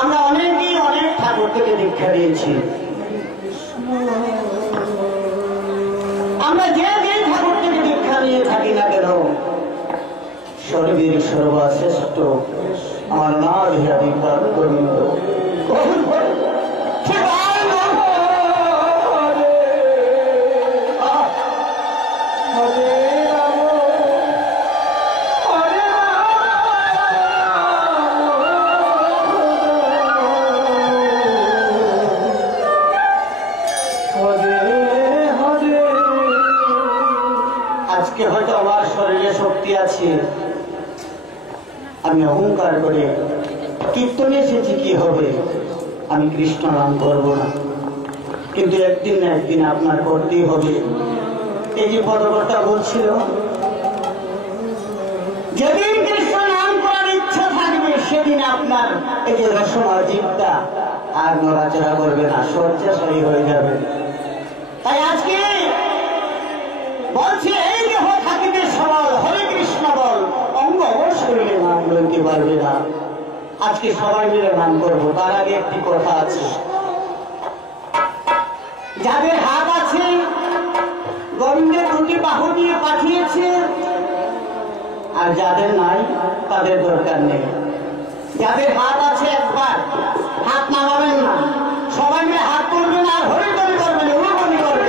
আমরা অনেকেই অনেক ঠাকুর থেকে দীক্ষা দিয়েছি। আমরা যে ঠাকুর থেকে দীক্ষা নিয়ে থাকি না কেন, সর্বের সর্বশ্রেষ্ঠ আমার নাথ হিরাদিপাল গোবিন্দ আজকে হয়তো আমার শরীরে শক্তি আছে, আমি অহংকার করে কীর্তনে এসেছি, কি হবে, আমি কৃষ্ণ নাম করবো না, কিন্তু একদিন না একদিন আপনার করতেই হবে। এই যে পদকর্তা বলছিল, যেদিন কৃষ্ণ নাম করার ইচ্ছা থাকবে সেদিন আপনার এই যে রসময় জীবটা আর নড়াচড়া করবে না, শয্যাশায়ী হয়ে যাবে। তাই আজকে বলছে এই দেহ থাকিবে সবল, হরে কৃষ্ণ বল, অঙ্গ শরীরে নাম লইতে পারবে না। আজকে সবাই মিলে নাম করবো। তার আগে একটি কথা আছে, যাদের হাত আছে গোবিন্দের দুটি বাহু দিয়ে পাঠিয়েছে, আর যাদের নাই তাদের দরকার নেই। যাদের হাত আছে একবার হাত নামাবেন না, সবাই মিলে হাত তুলবেন আর হরিবল করবেন, উলুবলি করবেন।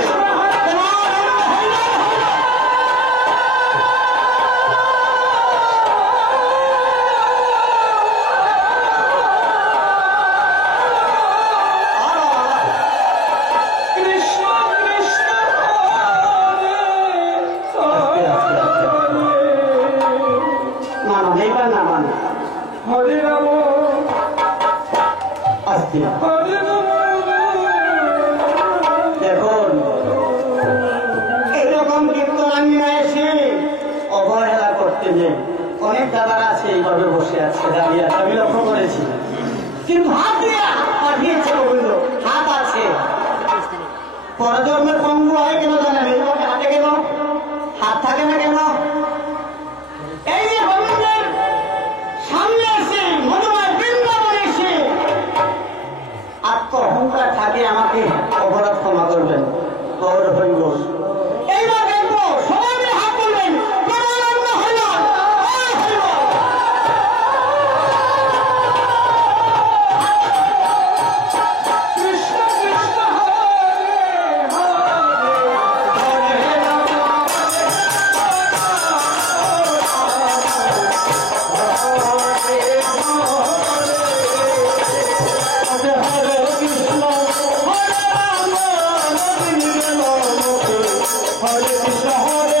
দেখুন, এইরকম কীর্তন আমি না এসে অবহেলা করতে নেই। অনেক দাদারা আছে এইভাবে বসে আছে, দাঁড়িয়ে আছে, আমি লক্ষ্য করেছি, কিন্তু হাত দিয়ে পাঠিয়েছে গোবিন্দ, হাত আছে। পরজন্মের পঙ্গু হয় কেন জানেন? এইভাবে হাতে কেন হাত থাকে না কেন? এই যে গোবিন্দের সামনে এসে মধুময় বৃন্দাবনে এসে আত্ম অহংকার থাকে, আমাকে অপরাধ ক্ষমা করবেন, গৌর হইব। এইবার দেখবো সবাই মিলে হাত তুলবেন, প্রেমানন্দ হইল কৃষ্ণ কৃষ্ণ হরে কৃষ্ণ হরে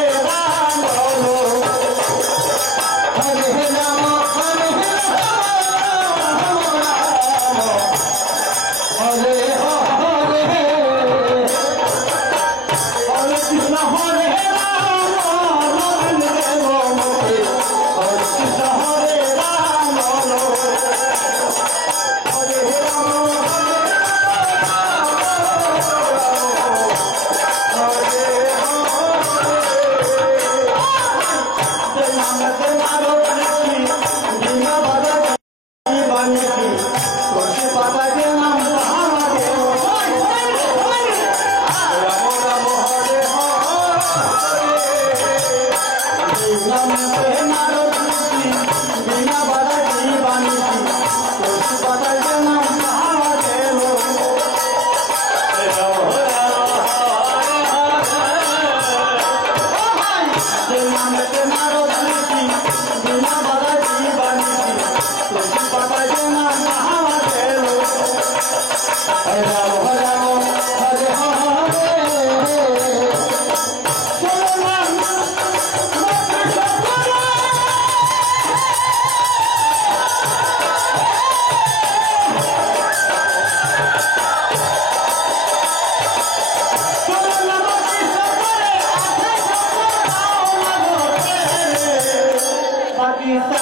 বাকি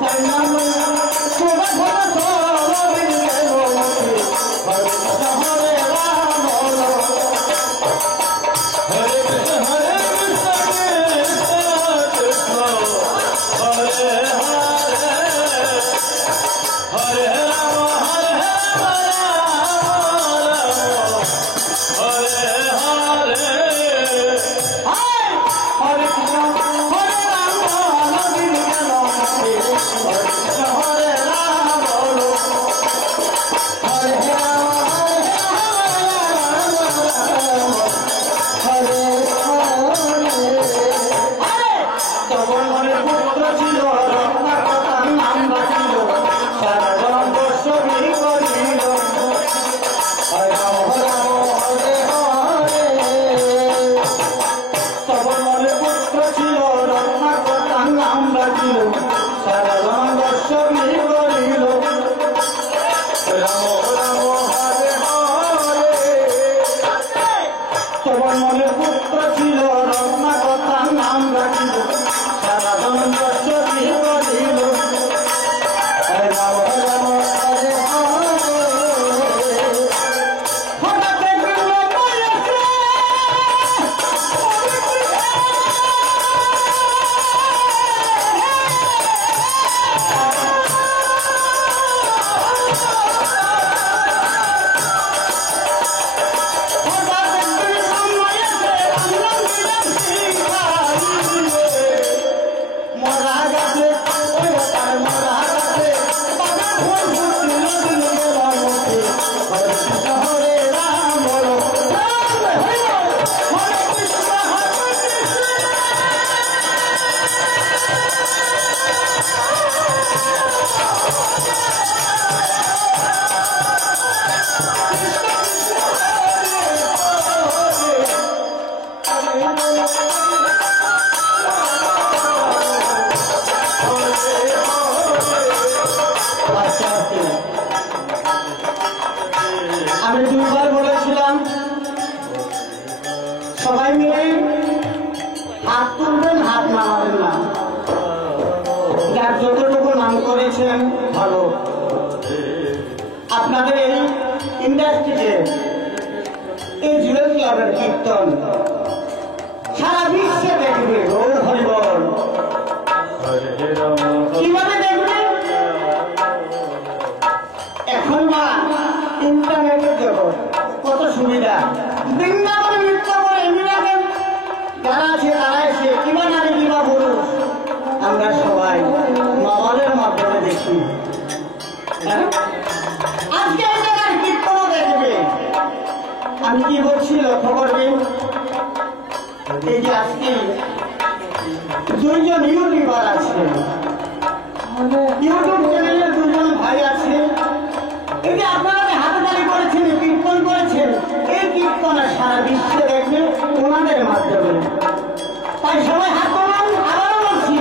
সাই নামলা সেবা গোবিন্দ হরে কৃষ্ণ হরে রাম বলো হরে কৃষ্ণ হরে কৃষ্ণ আমি দুবার বলেছিলাম সবাই মিলে হাত তুলবেন, হাত নামাবেন না। যার যতটুকু নাম করেছেন ভালো। আপনাদের এই ইন্ডাস্ট্রিতে এই জুয়েল ক্লাবের কীর্তন সারা বিশ্বে দেখবে। গৌর হরিবল কিভাবে দেখবে? এখন বা ইন্টারনেটের জগৎ কত সুবিধা। বৃন্দাবনে নৃত্য করে এমনিভাবে যারা আছে তারা এসে কিবা নারী কিবা পুরুষ আমরা সবাই মোবাইলের মাধ্যমে দেখি। আজকে এই জায়গায় কীর্তনও দেখবে। আমি কি বলছি লক্ষ্য করবেন, এই যে আজকে দুইজন ইউটিউবার আছে, ইউটিউব চ্যানেলের দুজন ভাই আছে। এই যে আপনারা হাতে তালি করেছেন, কীর্তন করেছেন, এই কীর্তনের সারা বিশ্বে দেখবে ওনাদের মাধ্যমে। তাই সবাই হাত তোলান। আবারও বলছি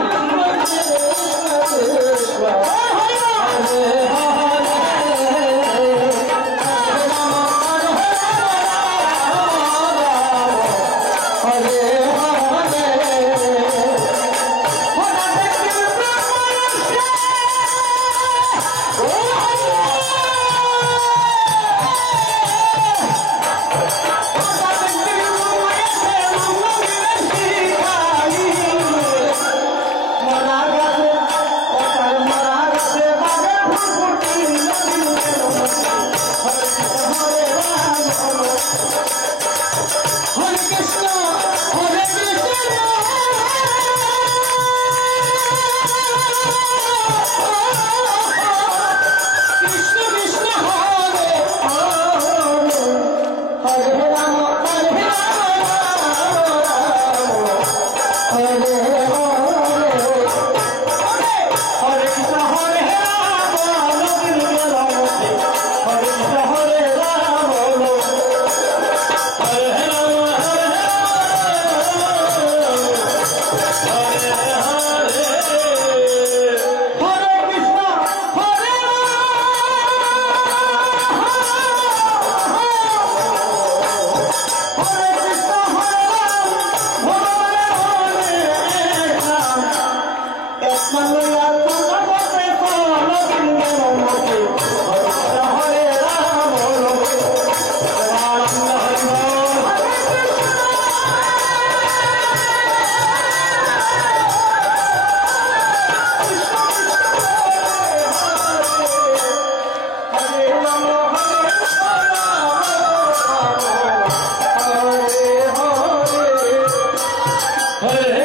I